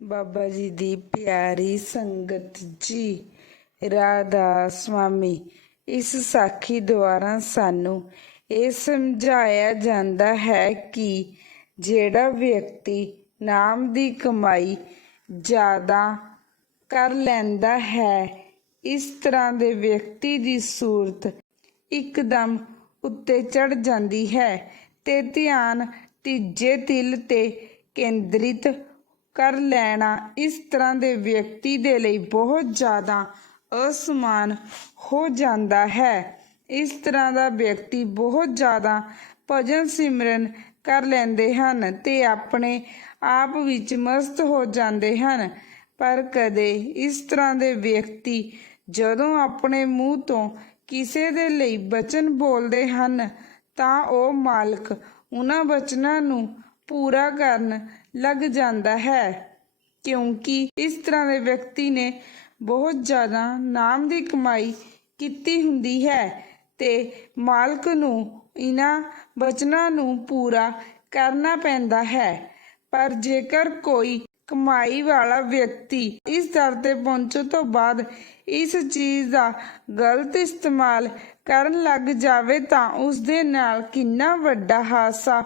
ਬਾਬਾ ਜੀ ਦੀ ਪਿਆਰੀ ਸੰਗਤ ਜੀ, ਰਾਧਾ ਸੁਆਮੀ ਇਸ ਸਾਖੀ ਦੁਆਰਾ ਸਾਨੂੰ ਇਹ ਸਮਝਾਇਆ ਜਾਂਦਾ ਹੈ ਕਿ ਜਿਹੜਾ ਵਿਅਕਤੀ ਨਾਮ ਦੀ ਕਮਾਈ ਜ਼ਿਆਦਾ ਕਰ ਲੈਂਦਾ ਹੈ, ਇਸ ਤਰ੍ਹਾਂ ਦੇ ਵਿਅਕਤੀ ਦੀ ਸੂਰਤ ਇੱਕਦਮ ਉੱਤੇ ਚੜ ਜਾਂਦੀ ਹੈ ਤੇ ਧਿਆਨ ਤੀਜੇ ਤਿਲ ਤੇ ਕੇਂਦਰਿਤ ਕਰ ਲੈਣਾ। ਇਸ ਤਰ੍ਹਾਂ ਦੇ ਵਿਅਕਤੀ ਦੇ ਲਈ ਬਹੁਤ ਜ਼ਿਆਦਾ ਅਸਮਾਨ ਹੋ ਜਾਂਦਾ ਹੈ। ਇਸ ਤਰ੍ਹਾਂ ਦਾ ਵਿਅਕਤੀ ਬਹੁਤ ਜ਼ਿਆਦਾ ਭਜਨ ਸਿਮਰਨ ਕਰ ਲੈਂਦੇ ਹਨ ਤੇ ਆਪਣੇ ਆਪ ਵਿੱਚ ਮਸਤ ਹੋ ਜਾਂਦੇ ਹਨ। ਪਰ ਕਦੇ ਇਸ ਤਰ੍ਹਾਂ ਦੇ ਵਿਅਕਤੀ ਜਦੋਂ ਆਪਣੇ ਮੂੰਹ ਤੋਂ ਕਿਸੇ ਦੇ ਲਈ ਬਚਨ ਬੋਲਦੇ ਹਨ, ਤਾਂ ਉਹ ਮਾਲਕ ਉਹਨਾਂ ਬਚਨਾਂ ਨੂੰ ਪੂਰਾ ਕਰਨ ਲੱਗ ਜਾਂਦਾ ਹੈ, ਕਿਉਂਕਿ ਇਸ ਤਰ੍ਹਾਂ ਦੇ ਵਿਅਕਤੀ ਨੇ ਬਹੁਤ ਜ਼ਿਆਦਾ ਨਾਮ ਦੀ ਕਮਾਈ ਕੀਤੀ ਹੁੰਦੀ ਹੈ ਤੇ ਮਾਲਕ ਨੂੰ ਇਹਨਾਂ ਬਚਨਾਂ ਨੂੰ ਪੂਰਾ ਕਰਨਾ ਪੈਂਦਾ ਹੈ। ਪਰ ਜੇਕਰ ਕੋਈ ਕਮਾਈ ਵਾਲਾ ਵਿਅਕਤੀ ਇਸ ਦਰ ਤੇ ਪਹੁੰਚਣ ਤੋਂ ਬਾਅਦ ਇਸ ਚੀਜ਼ ਦਾ ਗਲਤ ਇਸਤੇਮਾਲ ਕਰਨ ਲੱਗ ਜਾਵੇ ਤਾਂ ਉਸ ਦੇ ਨਾਲ ਕਿੰਨਾ ਵੱਡਾ ਹਾਦਸਾ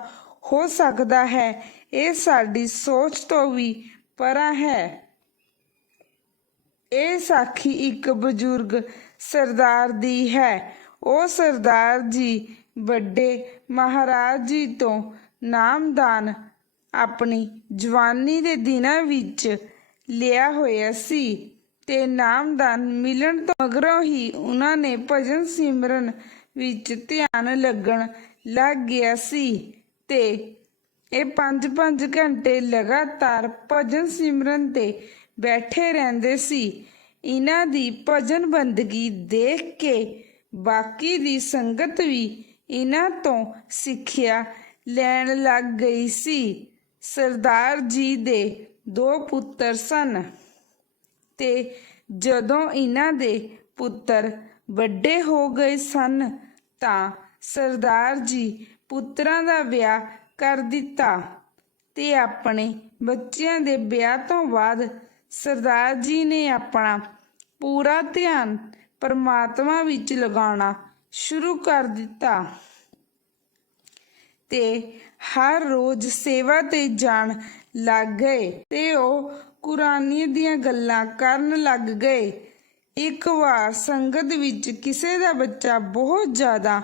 ਹੋ ਸਕਦਾ ਹੈ ਇਹ ਸਾਡੀ ਸੋਚ ਤੋਂ ਵੀ ਪਰਾਂ ਹੈ। ਇਹ ਸਾਖੀ ਇੱਕ ਬਜ਼ੁਰਗ ਸਰਦਾਰ ਦੀ ਹੈ। ਉਹ ਸਰਦਾਰ ਜੀ ਵੱਡੇ ਮਹਾਰਾਜ ਜੀ ਤੋਂ ਨਾਮਦਾਨ ਆਪਣੀ ਜਵਾਨੀ ਦੇ ਦਿਨਾਂ ਵਿੱਚ ਲਿਆ ਹੋਇਆ ਸੀ ਤੇ ਨਾਮਦਾਨ ਮਿਲਣ ਤੋਂ ਮਗਰੋਂ ਹੀ ਉਹਨਾਂ ਨੇ ਭਜਨ ਸਿਮਰਨ ਵਿੱਚ ਧਿਆਨ ਲੱਗਣ ਲੱਗ ਗਿਆ ਸੀ ਤੇ ਇਹ 5-5 ਘੰਟੇ ਲਗਾਤਾਰ ਭਜਨ ਸਿਮਰਨ ਤੇ ਬੈਠੇ ਰਹਿੰਦੇ ਸੀ। ਇਹਨਾਂ ਦੀ ਭਜਨ ਬੰਦਗੀ ਦੇਖ ਕੇ ਬਾਕੀ ਦੀ ਸੰਗਤ ਵੀ ਇਹਨਾਂ ਤੋਂ ਸਿੱਖਿਆ ਲੈਣ ਲੱਗ ਗਈ ਸੀ। ਸਰਦਾਰ ਜੀ ਦੇ ਦੋ ਪੁੱਤਰ ਸਨ ਤੇ ਜਦੋਂ ਇਹਨਾਂ ਦੇ ਪੁੱਤਰ ਵੱਡੇ ਹੋ ਗਏ ਸਨ ਤਾਂ ਸਰਦਾਰ ਜੀ ਪੁੱਤਰਾਂ ਦਾ ਵਿਆਹ ਕਰ ਦਿੱਤਾ ਤੇ ਆਪਣੇ ਬੱਚਿਆਂ ਦੇ ਵਿਆਹ ਤੋਂ ਬਾਅਦ ਸਰਦਾਰ ਜੀ ਨੇ ਆਪਣਾ ਪੂਰਾ ਧਿਆਨ ਪਰਮਾਤਮਾ ਵਿੱਚ ਲਗਾਉਣਾ ਸ਼ੁਰੂ ਕਰ ਦਿੱਤਾ। ਤੇ ਹਰ ਰੋਜ਼ ਸੇਵਾ ਤੇ ਜਾਣ ਲੱਗ ਗਏ ਤੇ ਉਹ ਕੁਰਾਨੀ ਦੀਆਂ ਗੱਲਾਂ ਕਰਨ ਲੱਗ ਗਏ। ਇੱਕ ਵਾਰ ਸੰਗਤ ਵਿੱਚ ਕਿਸੇ ਦਾ ਬੱਚਾ ਬਹੁਤ ਜ਼ਿਆਦਾ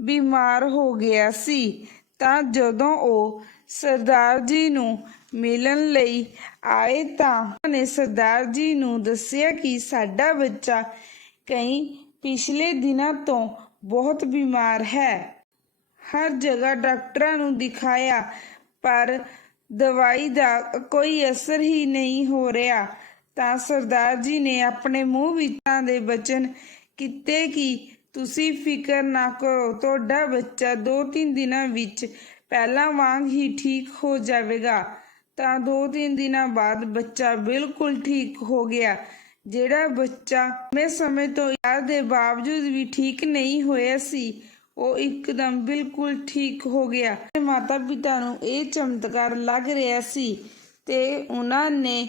ਬਿਮਾਰ ਹੋ ਗਿਆ ਸੀ ਤਾਂ ਜਦੋਂ ਉਹ ਸਰਦਾਰ ਜੀ ਨੂੰ ਮਿਲਣ ਲਈ ਆਏ ਤਾਂ ਨੇ ਸਰਦਾਰ ਜੀ ਨੂੰ ਦੱਸਿਆ ਕਿ ਸਾਡਾ ਬੱਚਾ ਕਈ ਪਿਛਲੇ ਦਿਨਾਂ ਤੋਂ ਬਹੁਤ ਬਿਮਾਰ ਹੈ। ਹਰ ਜਗ੍ਹਾ ਡਾਕਟਰਾਂ ਨੂੰ ਦਿਖਾਇਆ, ਪਰ ਦਵਾਈ ਦਾ ਕੋਈ ਅਸਰ ਹੀ ਨਹੀਂ ਹੋ ਰਿਹਾ। ਤਾਂ ਸਰਦਾਰ ਜੀ ਨੇ ਆਪਣੇ ਮੂੰਹ ਵਿੱਚਾਂ ਦੇ ਬਚਨ ਕੀਤੇ ਕਿ ਤੁਸੀਂ ਫਿਕਰ ਨਾ ਕਰੋ, ਤੁਹਾਡਾ ਬੱਚਾ 2-3 ਦਿਨਾਂ ਵਿੱਚ ਪਹਿਲਾਂ ਵਾਂਗ ਹੀ ਠੀਕ ਹੋ ਜਾਵੇਗਾ। ਤਾਂ 2-3 ਦਿਨਾਂ ਬਾਅਦ ਬੱਚਾ ਬਿਲਕੁਲ ਠੀਕ ਹੋ ਗਿਆ। ਜਿਹੜਾ ਬੱਚਾ ਮੈਂ ਸਮੇਂ ਤੋਂ ਇਲਾਜ ਦੇ ਬਾਵਜੂਦ ਵੀ ਠੀਕ ਨਹੀਂ ਹੋਇਆ ਸੀ, ਉਹ ਇੱਕਦਮ ਬਿਲਕੁਲ ਠੀਕ ਹੋ ਗਿਆ। ਮਾਤਾ ਪਿਤਾ ਨੂੰ ਇਹ ਚਮਤਕਾਰ ਲੱਗ ਰਿਹਾ ਸੀ ਤੇ ਉਹਨਾਂ ਨੇ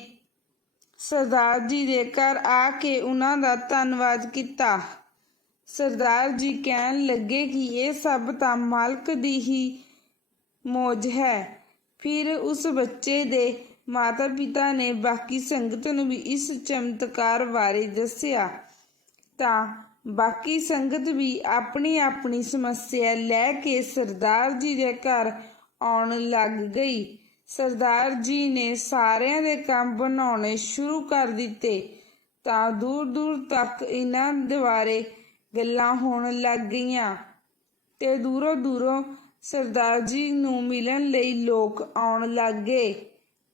ਸਰਦਾਰ ਜੀ ਦੇ ਘਰ ਆ ਕੇ ਉਹਨਾਂ ਦਾ ਧੰਨਵਾਦ ਕੀਤਾ। ਸਰਦਾਰ ਜੀ ਕਹਿਣ ਲੱਗੇ ਕਿ ਇਹ ਸਭ ਤਾਂ ਮਾਲਕ ਦੀ ਹੀ ਮੌਜ ਹੈ। ਫਿਰ ਉਸ ਬੱਚੇ ਦੇ ਮਾਤਾ ਪਿਤਾ ਨੇ ਬਾਕੀ ਸੰਗਤ ਨੂੰ ਵੀ ਇਸ ਚਮਤਕਾਰ ਬਾਰੇ ਦੱਸਿਆ। ਤਾਂ ਬਾਕੀ ਸੰਗਤ ਵੀ ਆਪਣੀ ਆਪਣੀ ਸਮੱਸਿਆ ਲੈ ਕੇ ਸਰਦਾਰ ਜੀ ਦੇ ਘਰ ਆਉਣ ਲੱਗ ਗਈ। ਸਰਦਾਰ ਜੀ ਨੇ ਸਾਰਿਆਂ ਦੇ ਕੰਮ ਬਣਾਉਣੇ ਸ਼ੁਰੂ ਕਰ ਦਿੱਤੇ। ਤਾਂ ਦੂਰ ਦੂਰ ਤੱਕ ਇਹਨਾਂ ਦੁਆਰੇ ਗੱਲਾਂ ਹੋਣ ਲੱਗ ਗਈਆਂ ਤੇ ਦੂਰੋਂ ਦੂਰੋਂ ਸਰਦਾਰ ਜੀ ਨੂੰ ਮਿਲਣ ਲਈ ਲੋਕ ਆਉਣ ਲੱਗ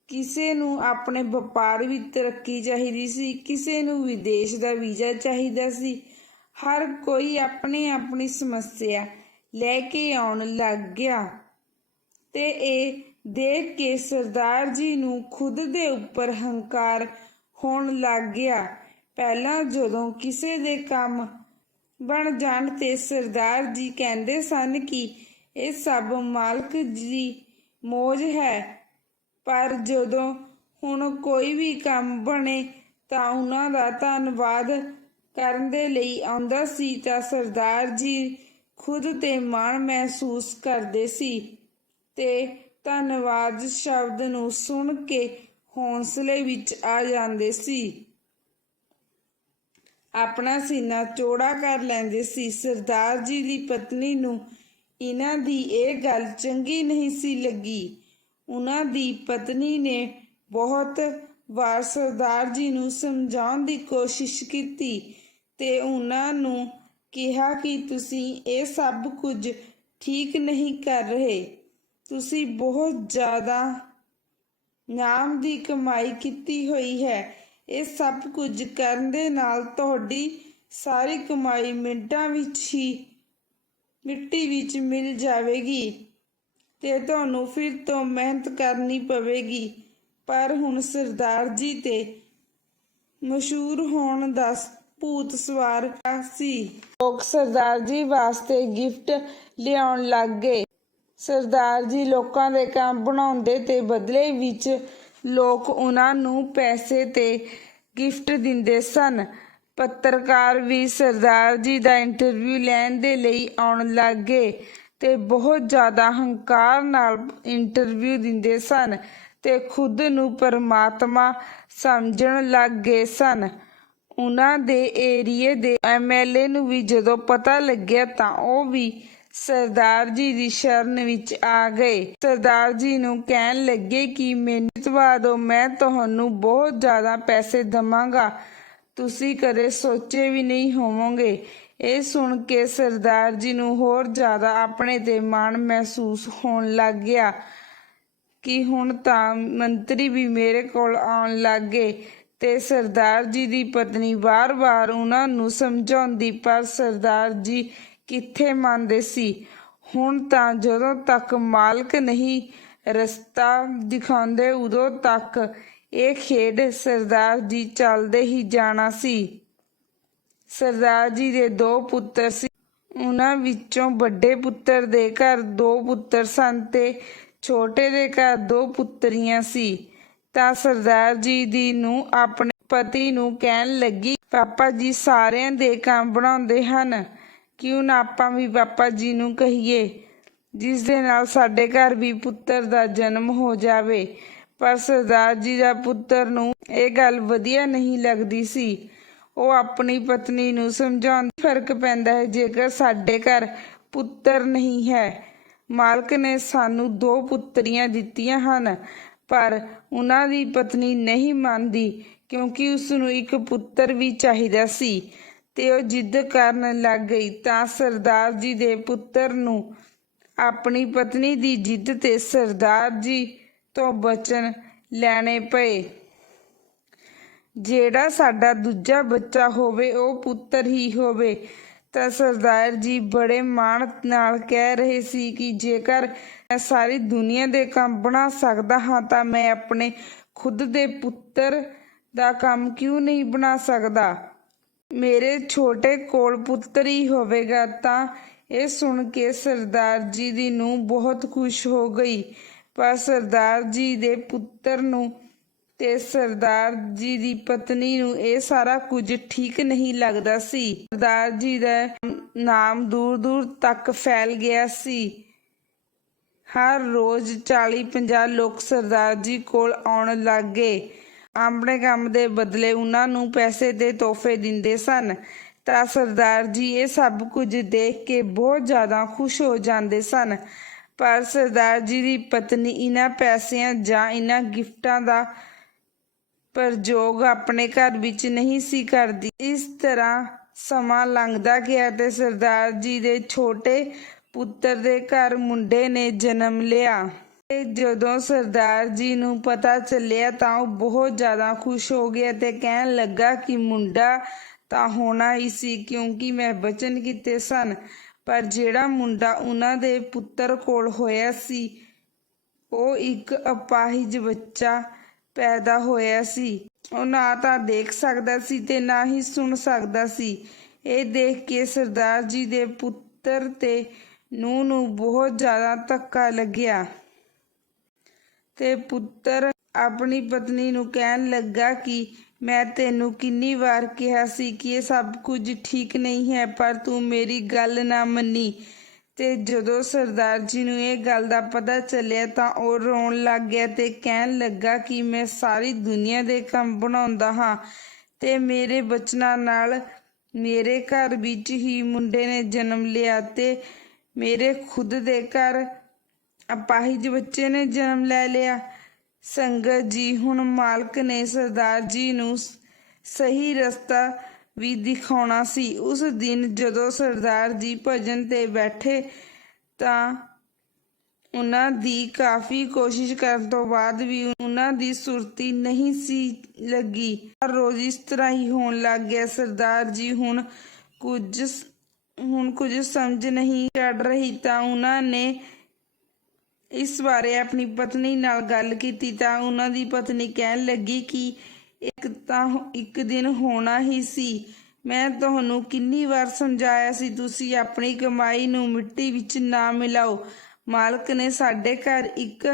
ਕਿਸੇ ਨੂੰ ਆਪਣੇ ਵਪਾਰ ਵਿੱਚ ਤਰੱਕੀ ਚਾਹੀਦੀ ਸੀ, ਕਿਸੇ ਨੂੰ ਵਿਦੇਸ਼ ਦਾ ਵੀਜ਼ਾ ਚਾਹੀਦਾ ਸੀ। ਹਰ ਕੋਈ ਆਪਣੀ ਆਪਣੀ ਸਮੱਸਿਆ ਲੈ ਕੇ ਆਉਣ ਲੱਗ ਗਿਆ ਤੇ ਇਹ ਦੇਖ ਕੇ ਸਰਦਾਰ ਜੀ ਨੂੰ ਖੁਦ ਦੇ ਉੱਪਰ ਹੰਕਾਰ ਹੋਣ ਲੱਗ ਗਿਆ। ਪਹਿਲਾਂ ਜਦੋਂ ਕਿਸੇ ਦੇ ਕੰਮ ਬਣ ਜਾਣ ਤੇ ਸਰਦਾਰ ਜੀ ਕਹਿੰਦੇ ਸਨ ਕਿ ਇਹ ਸਭ ਮਾਲਕ ਦੀ ਮੋਜ ਹੈ। ਪਰ ਜਦੋਂ ਹੁਣ ਕੋਈ ਵੀ ਕੰਮ ਬਣੇ ਤਾਂ ਉਹਨਾਂ ਦਾ ਧੰਨਵਾਦ ਕਰਨ ਦੇ ਲਈ ਆਉਂਦਾ ਸੀ ਤਾਂ ਸਰਦਾਰ ਜੀ ਖੁਦ ਤੇ ਮਾਣ ਮਹਿਸੂਸ ਕਰਦੇ ਸੀ ਤੇ ਧੰਨਵਾਦ ਸ਼ਬਦ ਨੂੰ ਸੁਣ ਕੇ ਹੌਸਲੇ ਵਿੱਚ ਆ ਜਾਂਦੇ ਸੀ। ਆਪਣਾ ਸੀਨਾ ਚੌੜਾ ਕਰ ਲੈਂਦੇ ਸੀ। ਸਰਦਾਰ ਜੀ ਦੀ ਪਤਨੀ ਨੂੰ ਇਹਨਾਂ ਦੀ ਇਹ ਗੱਲ ਚੰਗੀ ਨਹੀਂ ਸੀ ਲੱਗੀ। ਉਹਨਾਂ ਦੀ ਪਤਨੀ ਨੇ ਬਹੁਤ ਵਾਰ ਸਰਦਾਰ ਜੀ ਨੂੰ ਸਮਝਾਉਣ ਦੀ ਕੋਸ਼ਿਸ਼ ਕੀਤੀ ਤੇ ਉਹਨਾਂ ਨੂੰ ਕਿਹਾ ਕਿ ਤੁਸੀਂ ਇਹ ਸਭ ਕੁਝ ਠੀਕ ਨਹੀਂ ਕਰ ਰਹੇ। ਤੁਸੀਂ ਬਹੁਤ ਜ਼ਿਆਦਾ ਨਾਮ ਦੀ ਕਮਾਈ ਕੀਤੀ ਹੋਈ ਹੈ। ਇਹ ਸਭ ਕੁਝ ਕਰਨ ਦੇ ਨਾਲ ਤੁਹਾਡੀ ਸਾਰੀ ਕਮਾਈ ਮਿੰਟਾਂ ਵਿੱਚ ਹੀ ਮਿੱਟੀ ਵਿੱਚ ਮਿਲ ਜਾਵੇਗੀ ਤੇ ਤੁਹਾਨੂੰ ਫਿਰ ਤੋਂ ਮਿਹਨਤ ਕਰਨੀ ਪਵੇਗੀ। ਪਰ ਹੁਣ ਸਰਦਾਰ ਜੀ ਤੇ ਮਸ਼ਹੂਰ ਹੋਣ ਦਾ ਭੂਤ ਸਵਾਰ ਸੀ। ਲੋਕ ਸਰਦਾਰ ਜੀ ਵਾਸਤੇ ਗਿਫਟ ਲਿਆਉਣ ਲੱਗ ਗਏ। ਸਰਦਾਰ ਜੀ ਲੋਕਾਂ ਦੇ ਕੰਮ ਬਣਾਉਂਦੇ ਤੇ ਬਦਲੇ ਵਿੱਚ ਲੋਕ ਉਹਨਾਂ ਨੂੰ ਪੈਸੇ ਤੇ ਗਿਫਟ ਦਿੰਦੇ ਸਨ। ਪੱਤਰਕਾਰ ਵੀ ਸਰਦਾਰ ਜੀ ਦਾ ਇੰਟਰਵਿਊ ਲੈਣ ਦੇ ਲਈ ਆਉਣ ਲੱਗ ਗਏ ਤੇ ਬਹੁਤ ਜ਼ਿਆਦਾ ਹੰਕਾਰ ਨਾਲ ਇੰਟਰਵਿਊ ਦਿੰਦੇ ਸਨ ਤੇ ਖੁਦ ਨੂੰ ਪਰਮਾਤਮਾ ਸਮਝਣ ਲੱਗ ਗਏ ਸਨ। ਉਹਨਾਂ ਦੇ ਏਰੀਏ ਦੇ ਐਮਐਲਏ ਨੂੰ ਵੀ ਜਦੋਂ ਪਤਾ ਲੱਗਿਆ ਤਾਂ ਉਹ ਵੀ ਸਰਦਾਰ ਜੀ ਦੀ ਸ਼ਰਨ ਵਿੱਚ ਆ ਗਏ। ਸਰਦਾਰ ਜੀ ਨੂੰ ਕਹਿਣ ਲੱਗੇ ਕਿ ਮੈਨੂੰ ਜਿਤਵਾ ਦਿਓ ਮੈਂ ਤੁਹਾਨੂੰ ਬਹੁਤ ਜ਼ਿਆਦਾ ਪੈਸੇ ਦਵਾਂਗਾ। ਤੁਸੀਂ ਕਦੇ ਸੋਚੇ ਵੀ ਨਹੀਂ ਹੋਵੋਗੇ। ਇਹ ਸੁਣ ਕੇ ਸਰਦਾਰ ਜੀ ਨੂੰ ਹੋਰ ਜ਼ਿਆਦਾ ਆਪਣੇ ਤੇ ਮਾਣ ਮਹਿਸੂਸ ਹੋਣ ਲੱਗ ਗਿਆ ਕਿ ਹੁਣ ਤਾਂ ਮੰਤਰੀ ਵੀ ਮੇਰੇ ਕੋਲ ਆਉਣ ਲੱਗ ਗਏ ਤੇ ਸਰਦਾਰ ਜੀ ਦੀ ਪਤਨੀ ਵਾਰ-ਵਾਰ ਉਹਨਾਂ ਨੂੰ ਸਮਝਾਉਂਦੀ, ਪਰ ਸਰਦਾਰ ਜੀ ਕਿੱਥੇ ਮੰਨਦੇ ਸੀ? ਹੁਣ ਤਾਂ ਜਦੋਂ ਤੱਕ ਮਾਲਕ ਨਹੀਂ ਰਸਤਾ ਦਿਖਾਉਂਦੇ, ਉਦੋਂ ਤੱਕ ਇਹ ਖੇਡ ਸਰਦਾਰ ਜੀ ਚੱਲਦੇ ਹੀ ਜਾਣਾ ਸੀ। ਸਰਦਾਰ ਜੀ ਦੇ ਦੋ ਪੁੱਤਰ ਸੀ। ਉਹਨਾਂ ਵਿੱਚੋਂ ਵੱਡੇ ਪੁੱਤਰ ਦੇ ਘਰ ਦੋ ਪੁੱਤਰ ਸਨ ਤੇ ਛੋਟੇ ਦੇ ਘਰ ਦੋ ਪੁੱਤਰੀਆਂ ਸੀ। ਤਾਂ ਸਰਦਾਰ ਜੀ ਦੀ ਨੂੰ ਆਪਣੇ ਪਤੀ ਨੂੰ ਕਹਿਣ ਲੱਗੀ, ਪਾਪਾ ਜੀ ਸਾਰਿਆਂ ਦੇ ਕੰਮ ਬਣਾਉਂਦੇ ਹਨ। ਕਿਉਂ ਨਾ ਆਪਾਂ ਵੀ ਪਾਪਾ ਜੀ ਨੂੰ ਕਹੀਏ? ਜਿਸ ਦੇ ਨਾਲ ਸਾਡੇ ਘਰ ਵੀ ਪੁੱਤਰ ਦਾ ਜਨਮ ਹੋ ਜਾਵੇ। ਪਰ ਸਰਦਾਰ ਜੀ ਦਾ ਪੁੱਤਰ ਨੂੰ ਇਹ ਗੱਲ ਵਧੀਆ ਨਹੀਂ ਲੱਗਦੀ ਸੀ। ਉਹ ਆਪਣੀ ਪਤਨੀ ਨੂੰ ਸਮਝਾਉਣ ਫ਼ਰਕ ਪੈਂਦਾ ਹੈ, ਜੇਕਰ ਸਾਡੇ ਘਰ ਪੁੱਤਰ ਨਹੀਂ ਹੈ। ਮਾਲਕ ਨੇ ਸਾਨੂੰ ਦੋ ਪੁੱਤਰੀਆਂ ਦਿੱਤੀਆਂ ਹਨ, ਪਰ ਉਹਨਾਂ ਦੀ ਪਤਨੀ ਨਹੀਂ ਮੰਨਦੀ, ਕਿਉਂਕਿ ਉਸ ਨੂੰ ਇੱਕ ਪੁੱਤਰ ਵੀ ਚਾਹੀਦਾ ਸੀ। ਤੇ ਉਹ ਜਿੱਦ ਕਰਨ ਲੱਗ ਗਈ ਤਾਂ ਸਰਦਾਰ ਜੀ ਦੇ ਪੁੱਤਰ ਨੂੰ ਆਪਣੀ ਪਤਨੀ ਦੀ ਜਿੱਦ ਤੇ ਸਰਦਾਰ ਜੀ ਤੋਂ ਬਚਨ ਲੈਣੇ ਪਏ। ਜਿਹੜਾ ਸਾਡਾ ਦੂਜਾ ਬੱਚਾ ਹੋਵੇ, ਉਹ ਪੁੱਤਰ ਹੀ ਹੋਵੇ। ਤਾਂ ਸਰਦਾਰ ਜੀ ਬੜੇ ਮਾਣ ਨਾਲ ਕਹਿ ਰਹੇ ਸੀ ਕਿ ਜੇਕਰ ਮੈਂ ਸਾਰੀ ਦੁਨੀਆ ਦੇ ਕੰਮ ਬਣਾ ਸਕਦਾ ਹਾਂ, ਤਾਂ ਮੈਂ ਆਪਣੇ ਖੁਦ ਦੇ ਪੁੱਤਰ ਦਾ ਕੰਮ ਕਿਉਂ ਨਹੀਂ ਬਣਾ ਸਕਦਾ? ਮੇਰੇ ਛੋਟੇ ਕੋਲ ਪੁੱਤਰ ਹੀ ਹੋਵੇਗਾ ਤਾਂ ਇਹ ਸੁਣ ਕੇ ਸਰਦਾਰ ਜੀ ਦੀ ਨੂੰ ਬਹੁਤ ਖੁਸ਼ ਹੋ ਗਈ। ਪਰ ਸਰਦਾਰ ਜੀ ਦੇ ਪੁੱਤਰ ਨੂੰ ਤੇ ਸਰਦਾਰ ਜੀ ਦੀ ਪਤਨੀ ਨੂੰ ਇਹ ਸਾਰਾ ਕੁਝ ਠੀਕ ਨਹੀਂ ਲੱਗਦਾ ਸੀ। ਸਰਦਾਰ ਜੀ ਦਾ ਨਾਮ ਦੂਰ ਦੂਰ ਤੱਕ ਫੈਲ ਗਿਆ ਸੀ। ਹਰ ਰੋਜ਼ 40-50 ਲੋਕ ਸਰਦਾਰ ਜੀ ਕੋਲ ਆਉਣ ਲੱਗ। ਗਏ ਆਪਣੇ ਕੰਮ ਦੇ ਬਦਲੇ ਉਹਨਾਂ ਨੂੰ ਪੈਸੇ ਦੇ ਤੋਹਫੇ ਦਿੰਦੇ ਸਨ। ਤਾਂ ਸਰਦਾਰ ਜੀ ਇਹ ਸਭ ਕੁਝ ਦੇਖ ਕੇ ਬਹੁਤ ਜ਼ਿਆਦਾ ਖੁਸ਼ ਹੋ ਜਾਂਦੇ ਸਨ। ਪਰ ਸਰਦਾਰ ਜੀ ਦੀ ਪਤਨੀ ਇਹਨਾਂ ਪੈਸਿਆਂ ਜਾਂ ਇਹਨਾਂ ਗਿਫਟਾਂ ਦਾ ਪ੍ਰਯੋਗ ਆਪਣੇ ਘਰ ਵਿੱਚ ਨਹੀਂ ਸੀ ਕਰਦੀ। ਇਸ ਤਰ੍ਹਾਂ ਸਮਾਂ ਲੰਘਦਾ ਗਿਆ ਤੇ ਸਰਦਾਰ ਜੀ ਦੇ ਛੋਟੇ ਪੁੱਤਰ ਦੇ ਘਰ ਮੁੰਡੇ ਨੇ ਜਨਮ ਲਿਆ। ਤੇ ਜਦੋਂ ਸਰਦਾਰ ਜੀ ਨੂੰ ਪਤਾ ਚੱਲਿਆ ਤਾਂ ਉਹ ਬਹੁਤ ਜ਼ਿਆਦਾ ਖੁਸ਼ ਹੋ ਗਿਆ ਤੇ ਕਹਿਣ ਲੱਗਾ ਕਿ ਮੁੰਡਾ ਤਾਂ ਹੋਣਾ ਹੀ ਸੀ ਕਿਉਂਕਿ ਮੈਂ ਬਚਨ ਕੀਤੇ ਸਨ। ਪਰ ਜਿਹੜਾ ਮੁੰਡਾ ਉਹਨਾਂ ਦੇ ਪੁੱਤਰ ਕੋਲ ਹੋਇਆ ਸੀ, ਉਹ ਇੱਕ ਅਪਾਹਿਜ ਬੱਚਾ ਪੈਦਾ ਹੋਇਆ ਸੀ। ਉਹ ਨਾ ਤਾਂ ਦੇਖ ਸਕਦਾ ਸੀ ਤੇ ਨਾ ਹੀ ਸੁਣ ਸਕਦਾ ਸੀ। ਇਹ ਦੇਖ ਕੇ ਸਰਦਾਰ ਜੀ ਦੇ ਪੁੱਤਰ ਤੇ ਨੂੰ ਨੂੰ ਬਹੁਤ ਜ਼ਿਆਦਾ ਧੱਕਾ ਲੱਗਿਆ। ਤੇ ਪੁੱਤਰ ਆਪਣੀ ਪਤਨੀ ਨੂੰ ਕਹਿਣ ਲੱਗਾ ਕਿ ਮੈਂ ਤੈਨੂੰ ਕਿੰਨੀ ਵਾਰ ਕਿਹਾ ਸੀ ਕਿ ਇਹ ਸਭ ਕੁਝ ਠੀਕ ਨਹੀਂ ਹੈ, ਪਰ ਤੂੰ ਮੇਰੀ ਗੱਲ ਨਾ ਮੰਨੀ। ਤੇ ਜਦੋਂ ਸਰਦਾਰ ਜੀ ਨੂੰ ਇਹ ਗੱਲ ਦਾ ਪਤਾ ਚੱਲਿਆ ਤਾਂ ਉਹ ਰੋਣ ਲੱਗ ਗਿਆ ਤੇ ਕਹਿਣ ਲੱਗਾ ਕਿ ਮੈਂ ਸਾਰੀ ਦੁਨੀਆ ਦੇ ਕੰਮ ਬਣਾਉਂਦਾ ਹਾਂ ਤੇ ਮੇਰੇ ਬਚਨਾਂ ਨਾਲ ਮੇਰੇ ਘਰ ਵਿੱਚ ਹੀ ਮੁੰਡੇ ਨੇ ਜਨਮ ਲਿਆ ਤੇ ਮੇਰੇ ਖੁਦ ਦੇ ਘਰ ਅਪਾਹਿਜ ਬੱਚੇ ਨੇ ਜਨਮ ਲੈ ਲਿਆ। ਸੰਗਤ ਜੀ, ਹੁਣ ਮਾਲਕ ਨੇ ਸਰਦਾਰ ਜੀ ਨੂੰ ਸਹੀ ਰਸਤਾ ਵੀ ਦਿਖਾਉਣਾ ਸੀ। ਉਸ ਦਿਨ ਜਦੋਂ ਸਰਦਾਰ ਜੀ ਭਜਨ ਤੇ ਬੈਠੇ ਤਾਂ ਉਹਨਾਂ ਦੀ ਕਾਫੀ ਕੋਸ਼ਿਸ਼ ਕਰਨ ਤੋਂ ਬਾਅਦ ਵੀ ਉਹਨਾਂ ਦੀ ਸੁਰਤੀ ਨਹੀਂ ਸੀ ਲੱਗੀ। ਹਰ ਰੋਜ਼ ਇਸ ਤਰ੍ਹਾਂ ਹੀ ਹੋਣ ਲੱਗ ਗਿਆ। ਸਰਦਾਰ ਜੀ ਹੁਣ ਕੁਝ ਹੁਣ ਕੁਝ ਸਮਝ ਨਹੀਂ ਚੜ ਰਹੀ ਤਾਂ ਉਹਨਾਂ ਨੇ ਇਸ ਬਾਰੇ ਆਪਣੀ ਪਤਨੀ ਨਾਲ ਗੱਲ ਕੀਤੀ ਤਾਂ ਉਹਨਾਂ ਦੀ ਪਤਨੀ ਕਹਿਣ ਲੱਗੀ ਕਿ ਇੱਕ ਤਾਂ ਇੱਕ ਦਿਨ ਹੋਣਾ ਹੀ ਸੀ। ਮੈਂ ਤੁਹਾਨੂੰ ਕਿੰਨੀ ਵਾਰ ਸਮਝਾਇਆ ਸੀ, ਤੁਸੀਂ ਆਪਣੀ ਕਮਾਈ ਨੂੰ ਮਿੱਟੀ ਵਿੱਚ ਨਾ ਮਿਲਾਓ। ਮਾਲਕ ਨੇ ਸਾਡੇ ਘਰ ਇੱਕ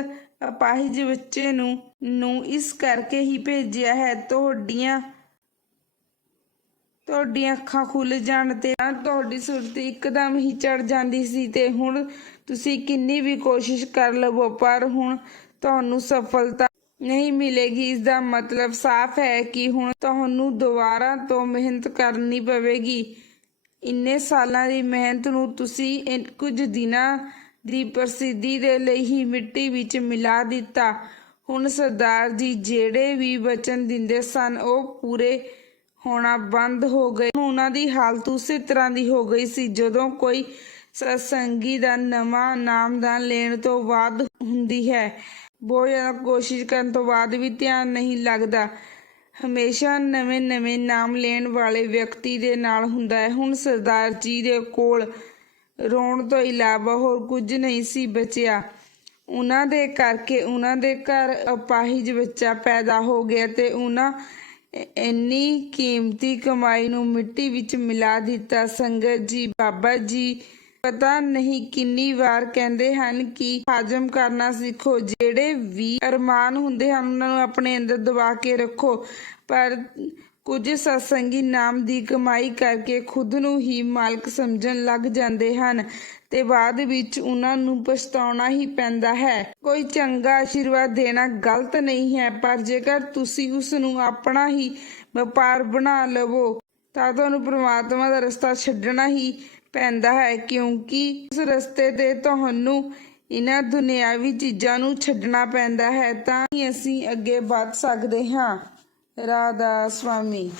ਅਪਾਹਿਜ ਬੱਚੇ ਨੂੰ ਨੂੰ ਇਸ ਕਰਕੇ ਹੀ ਭੇਜਿਆ ਹੈ, ਤੁਹਾਡੀਆਂ ਤੁਹਾਡੀਆਂ ਅੱਖਾਂ ਖੁੱਲ ਜਾਣ ਤੇ ਤੁਹਾਡੀ ਸੁਰਤੀ ਇੱਕਦਮ ਹੀ ਚੜ ਜਾਂਦੀ ਸੀ ਤੇ ਹੁਣ ਤੁਸੀਂ ਕਿੰਨੀ ਵੀ ਕੋਸ਼ਿਸ਼ ਕਰ ਲਵੋ, ਪਰ ਹੁਣ ਤੁਹਾਨੂੰ ਸਫਲਤਾ ਨਹੀਂ ਮਿਲੇਗੀ। ਇਸ ਦਾ ਮਤਲਬ ਸਾਫ਼ ਹੈ ਕਿ ਹੁਣ ਤੁਹਾਨੂੰ ਦੁਬਾਰਾ ਤੋਂ ਮਿਹਨਤ ਕਰਨੀ ਪਵੇਗੀ। ਇੰਨੇ ਸਾਲਾਂ ਦੀ ਮਿਹਨਤ ਨੂੰ ਤੁਸੀਂ ਕੁਝ ਦਿਨਾਂ ਦੀ ਪ੍ਰਸਿੱਧੀ ਦੇ ਲਈ ਹੀ ਮਿੱਟੀ ਵਿੱਚ ਮਿਲਾ ਦਿੱਤਾ। ਹੁਣ ਸਰਦਾਰ ਜੀ ਜਿਹੜੇ ਵੀ ਵਚਨ ਦਿੰਦੇ ਸਨ, ਉਹ ਪੂਰੇ ਹੋਣਾ ਬੰਦ ਹੋ ਗਏ। ਉਹਨਾਂ ਦੀ ਹਾਲਤ ਉਸੇ ਤਰ੍ਹਾਂ ਦੀ ਹੋ ਗਈ ਸੀ, ਜਦੋਂ ਕੋਈ ਸਤਸੰਗੀ ਦਾ ਨਵਾਂ ਨਾਮਦਾਨ ਲੈਣ ਤੋਂ ਬਾਅਦ ਹੁੰਦੀ ਹੈ। ਬਹੁਤ ਜ਼ਿਆਦਾ ਕੋਸ਼ਿਸ਼ ਕਰਨ ਤੋਂ ਬਾਅਦ ਵੀ ਧਿਆਨ ਨਹੀਂ ਲੱਗਦਾ। ਹਮੇਸ਼ਾ ਨਵੇਂ-ਨਵੇਂ ਨਾਮ ਲੈਣ ਵਾਲੇ ਵਿਅਕਤੀ ਦੇ ਨਾਲ ਹੁੰਦਾ ਹੈ। ਹੁਣ ਸਰਦਾਰ ਜੀ ਦੇ ਕੋਲ ਰੋਣ ਤੋਂ ਇਲਾਵਾ ਹੋਰ ਕੁਝ ਨਹੀਂ ਸੀ ਬਚਿਆ। ਉਹਨਾਂ ਦੇ ਕਰਕੇ ਉਹਨਾਂ ਦੇ ਘਰ ਅਪਾਹਿਜ ਬੱਚਾ ਪੈਦਾ ਹੋ ਗਿਆ ਤੇ ਉਹਨਾਂ ਇੰਨੀ ਕੀਮਤੀ ਕਮਾਈ ਨੂੰ ਮਿੱਟੀ ਵਿੱਚ ਮਿਲਾ ਦਿੱਤਾ। ਸੰਗਤ ਜੀ, ਬਾਬਾ ਜੀ ਪਤਾ ਨਹੀਂ ਕਿੰਨੀ ਵਾਰ ਕਹਿੰਦੇ ਹਨ ਕਿ ਹਾਜਮ ਕਰਨਾ ਸਿੱਖੋ, ਜਿਹੜੇ ਵੀ ਅਰਮਾਨ ਹੁੰਦੇ ਹਨ, ਉਹਨਾਂ ਨੂੰ ਆਪਣੇ ਅੰਦਰ ਦਬਾ ਕੇ ਰੱਖੋ। ਪਰ ਕੁਝ ਸਤਸੰਗੀ ਨਾਮ ਦੀ ਕਮਾਈ ਕਰਕੇ ਖੁਦ ਨੂੰ ਹੀ ਮਾਲਕ ਸਮਝਣ ਲੱਗ ਜਾਂਦੇ ਹਨ ਤੇ ਬਾਅਦ ਵਿੱਚ ਉਹਨਾਂ ਨੂੰ ਪਛਤਾਉਣਾ ਹੀ ਪੈਂਦਾ ਹੈ। ਕੋਈ ਚੰਗਾ ਆਸ਼ੀਰਵਾਦ ਦੇਣਾ ਗਲਤ ਨਹੀਂ ਹੈ, ਪਰ ਜੇਕਰ ਤੁਸੀਂ ਉਸ ਨੂੰ ਆਪਣਾ ਹੀ ਵਪਾਰ ਬਣਾ ਲਵੋ, ਤਾਂ ਤੁਹਾਨੂੰ ਪ੍ਰਮਾਤਮਾ ਦਾ ਰਸਤਾ ਛੱਡਣਾ ਹੀ ਪੈਂਦਾ ਹੈ ਕਿਉਂਕਿ ਉਸ ਰਸਤੇ ਤੇ ਤੁਹਾਨੂੰ ਇਹਨਾਂ ਦੁਨਿਆਵੀ ਚੀਜ਼ਾਂ ਨੂੰ ਛੱਡਣਾ ਪੈਂਦਾ ਹੈ, ਤਾਂ ਹੀ ਅਸੀਂ ਅੱਗੇ ਵੱਧ ਸਕਦੇ ਹਾਂ। ਰਾਧਾ ਸਵਾਮੀ।